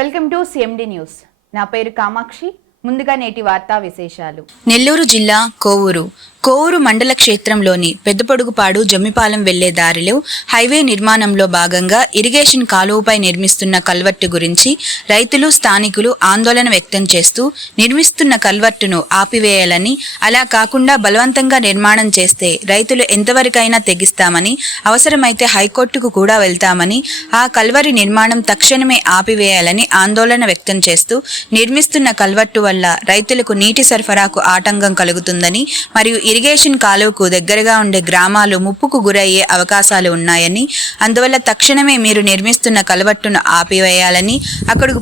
Welcome to CMD news. నా పేరు కామాక్షి. ముందుగా నేటి వార్తా విశేషాలు. నెల్లూరు జిల్లా కోవూరు. కోవూరు మండల క్షేత్రంలోని పెద్దపొడుగుపాడు జమ్మిపాలెం వెళ్ళే దారిలో హైవే నిర్మాణంలో భాగంగా ఇరిగేషన్ కాలువపై నిర్మిస్తున్న కల్వర్టు గురించి రైతులు స్థానికులు ఆందోళన వ్యక్తం చేస్తూ నిర్మిస్తున్న కల్వర్టును ఆపివేయాలని అలా కాకుండా బలవంతంగా నిర్మాణం చేస్తే రైతులు ఎంతవరకైనా తెగిస్తామని అవసరమైతే హైకోర్టుకు కూడా వెళ్తామని ఆ కల్వరి నిర్మాణం తక్షణమే ఆపివేయాలని ఆందోళన వ్యక్తం చేస్తూ నిర్మిస్తున్న కల్వర్టు వల్ల రైతులకు నీటి సరఫరాకు ఆటంకం కలుగుతుందని మరియు ఇరిగేషన్ కాలువకు దగ్గరగా ఉండే గ్రామాలు ముప్పుకు గురయ్యే అవకాశాలు ఉన్నాయని అందువల్ల తక్షణమే మీరు నిర్మిస్తున్న కలవట్టును ఆపివేయాలని అక్కడకు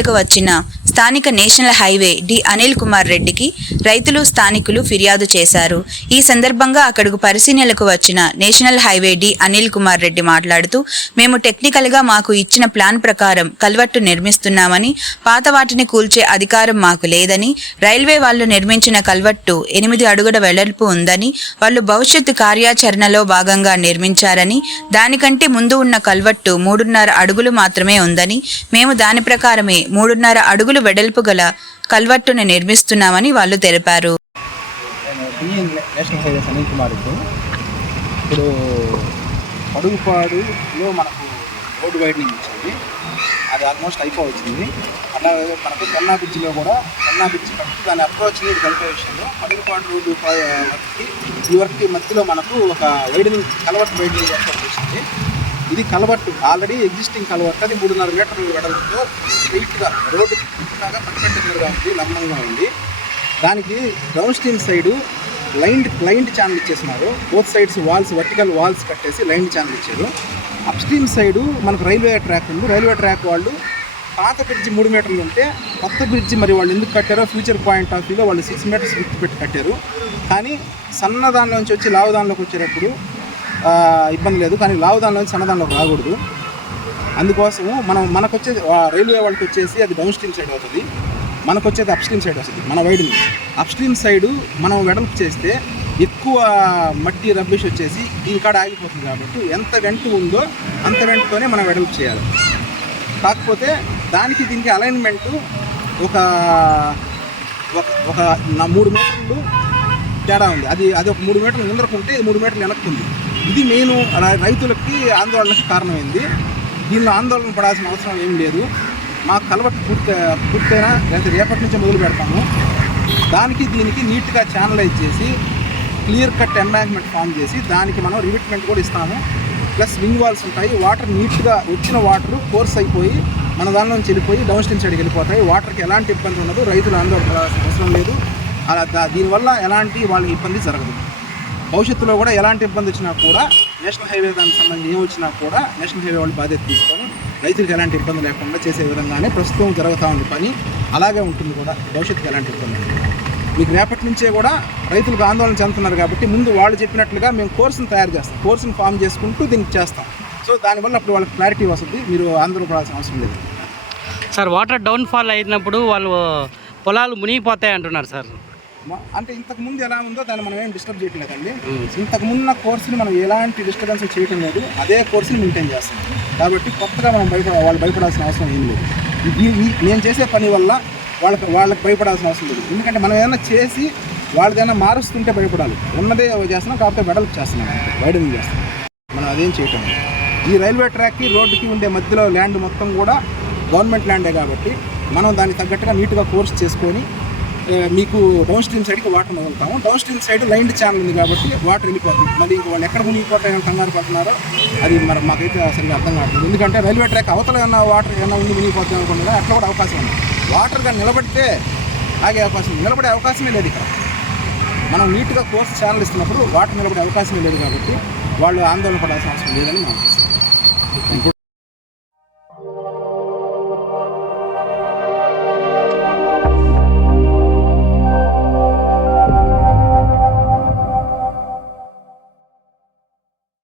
పరిశీలనకు వచ్చిన స్థానిక national highway D Anil Kumar రెడ్డికి రైతులు స్థానికులు ఫిర్యాదు చేశారు. ఈ సందర్భంగా అక్కడకు పరిశీలనలకు వచ్చిన national highway D Anil Kumar Reddy మాట్లాడుతూ మేము టెక్నికల్గా మాకు ఇచ్చిన ప్లాన్ ప్రకారం కల్వట్టు నిర్మిస్తున్నామని పాత వాటిని కూల్చే అధికారం మాకు లేదని రైల్వే వాళ్ళు నిర్మించిన కల్వట్టు ఎనిమిది అడుగుల వెడల్పు ఉందని వాళ్ళు భవిష్యత్తు కార్యాచరణలో భాగంగా నిర్మించారని దానికంటే ముందు ఉన్న కల్వట్టు మూడున్నర అడుగులు మాత్రమే ఉందని మేము దాని ప్రకారమే మూడున్నర అడుగులు వెడల్పు గల కల్వర్టును నిర్మిస్తున్నామని వాళ్ళు తెలిపారు. నేషనల్ ఇప్పుడు పడుగుపాడులో మనకు రోడ్డు వైడనింగ్ వచ్చింది. అది ఆల్మోస్ట్ అయిపోవచ్చింది. అలాగే మనకు కన్నా బ్రిడ్జ్లో కూడా కన్నా బ్రిడ్జ్ కట్టి దాని అప్రోచ్ నీటి కలిపే విషయంలో పడుగుపాడు రోడ్డు వర్క్కి ఈ వర్క్కి మధ్యలో మనకు ఒక వైడనింగ్ కలవట్ వైడనింగ్ ఏర్పాటు చేసింది. ఇది కలవట్టు. Already existing culvert. అది మూడున్నర మీటర్లు వెడల్పుతో స్ట్రైట్గా రోడ్డు లాగా పర్పెండిక్యులర్గా ఉంది లంబంగా ఉంది. దానికి downstream side lined lined channel ఇచ్చేసినారు. Both sides walls vertical walls కట్టేసి లైన్డ్ ఛానల్ ఇచ్చారు. అప్ స్ట్రీమ్ సైడు మనకు రైల్వే ట్రాక్ ఉంది. రైల్వే ట్రాక్ వాళ్ళు పాత బ్రిడ్జి మూడు మీటర్లు ఉంటే కొత్త బ్రిడ్జి మరి వాళ్ళు ఎందుకు కట్టారో ఫ్యూచర్ పాయింట్ ఆఫ్ వ్యూలో వాళ్ళు సిక్స్ మీటర్స్ విత్ పెట్టి కట్టారు. కానీ సన్న దానిలోంచి వచ్చి లావు దానిలోకి వచ్చేటప్పుడు ఇబ్బంది లేదు. కానీ లావు దానిలోంచి సన్న రాకూడదు. అందుకోసము మనం మనకు వచ్చే రైల్వే వాళ్ళకి వచ్చేసి అది డౌన్ స్ట్రీమ్ సైడ్ అవుతుంది. మనకు వచ్చేది అప్ స్ట్రీమ్ సైడ్ వస్తుంది మన వైడ్ని అప్ స్ట్రీమ్ సైడ్ మనం వెడల్పు చేస్తే ఎక్కువ మట్టి రబ్బిష్ వచ్చేసి ఇంకాడ ఆగిపోతుంది కాబట్టి ఎంత వెంట ఉందో అంత వెంటతోనే మనం వెడల్పు చేయాలి. కాకపోతే దానికి దీనికి అలైన్మెంట్ ఒక ఒక- మూడు మీటర్లు తేడా ఉంది. అది అది ఒక మూడు మీటర్లు ముందరకు ఉంటే ఇది మూడు మీటర్లు వెనక్కుంది ఇది మెయిన్ రైతులకి ఆందోళనకి కారణమైంది. దీనిలో ఆందోళన పడాల్సిన అవసరం ఏం లేదు. మాకు కలవట్టు పూర్తి పూర్తయినా లేకపోతే రేపటి నుంచే మొదలు పెడతాము. దానికి దీనికి నీట్గా ఛానలైజ్ చేసి క్లియర్ కట్ ఎంబాంక్మెంట్ ఫామ్ చేసి దానికి మనం రివిట్మెంట్ కూడా ఇస్తాము. ప్లస్ వింగ్ వాల్స్ ఉంటాయి. వాటర్ నీట్గా వచ్చిన వాటర్ కోర్స్ అయిపోయి మన దానిలో నుంచి వెళ్ళిపోయి డౌన్ స్ట్రీమ్ సైడ్కి వెళ్ళిపోతాయి. వాటర్కి ఎలాంటి ఇబ్బంది ఉండదు. రైతులు ఆందోళన పడాల్సిన అవసరం లేదు. అలా దా- దీనివల్ల ఎలాంటి వాళ్ళకి ఇబ్బంది జరగదు. భవిష్యత్తులో కూడా ఎలాంటి ఇబ్బంది వచ్చినా కూడా నేషనల్ హైవే దానికి సంబంధించి ఏం వచ్చినా కూడా నేషనల్ హైవే వాళ్ళు బాధ్యత తీసుకొని రైతులకు ఎలాంటి ఇబ్బంది లేకుండా చేసే విధంగానే ప్రస్తుతం జరుగుతూ ఉంది పని. అలాగే ఉంటుంది కూడా. భవిష్యత్తుకి ఎలాంటి ఇబ్బంది మీకు రేపటి నుంచే కూడా రైతులకు ఆందోళన చెందుతున్నారు కాబట్టి ముందు వాళ్ళు చెప్పినట్లుగా మేము కోర్సును తయారు చేస్తాం. కోర్సును ఫామ్ చేసుకుంటూ దీనికి చేస్తాం. సో దానివల్ల అప్పుడు వాళ్ళకి క్లారిటీ వస్తుంది. మీరు ఆందోళన పడాల్సిన అవసరం లేదు. సార్ వాటర్ డౌన్ఫాల్ అయినప్పుడు వాళ్ళు పొలాలు మునిగిపోతాయి అంటున్నారు సార్. అంటే ఇంతకు ముందు ఎలా ఉందో దాన్ని మనం ఏం డిస్టర్బ్ చేయట్లేదండి ఇంతకు ముందున్న కోర్సుని మనం ఎలాంటి డిస్టర్బెన్స్ చేయటం లేదు. అదే కోర్సుని మెయింటైన్ చేస్తాం. కాబట్టి కొత్తగా మనం భయపడ వాళ్ళు భయపడాల్సిన అవసరం ఏం లేదు. నేను చేసే పని వల్ల వాళ్ళకి వాళ్ళకి భయపడాల్సిన అవసరం లేదు. ఎందుకంటే మనం ఏదైనా చేసి వాళ్ళదైనా మారుస్తుంటే భయపడాలి. ఉన్నదే చేస్తున్నాం కాకపోతే వెడల్పు చేస్తున్నాం. వైడనింగ్ చేస్తున్నాం. మనం అదేం చేయటం. ఈ రైల్వే ట్రాక్కి రోడ్డుకి ఉండే మధ్యలో ల్యాండ్ మొత్తం కూడా గవర్నమెంట్ ల్యాండే కాబట్టి మనం దానికి తగ్గట్టుగా నీట్గా కోర్స్ చేసుకొని మీకు డౌన్ స్ట్రీమ్ సైడ్కి water మొదలుతాము down stream side line channel ఉంది కాబట్టి వాటర్ వెళ్ళిపోతుంది. మరి ఇంక వాళ్ళు ఎక్కడ మునిగిపోతాయని కంగారు పడుతున్నారో అది మరి మాకైతే సరిగ్గా అర్థం కావట్లేదు. ఎందుకంటే రైల్వే ట్రాక్ అవతల ఏమన్నా వాటర్ ఏమన్నా ఉంది మునిగిపోతాయి అనుకుంటున్నా అట్లా కూడా అవకాశం ఉంది. వాటర్ కానీ నిలబడితే ఆగే అవకాశం ఉంది. నిలబడే అవకాశమే లేదు ఇక్కడ. మనం నీట్గా కోర్సు ఛానల్ ఇస్తున్నప్పుడు వాటర్ నిలబడే అవకాశమే లేదు కాబట్టి వాళ్ళు ఆందోళన పడాల్సిన అవసరం లేదని మనం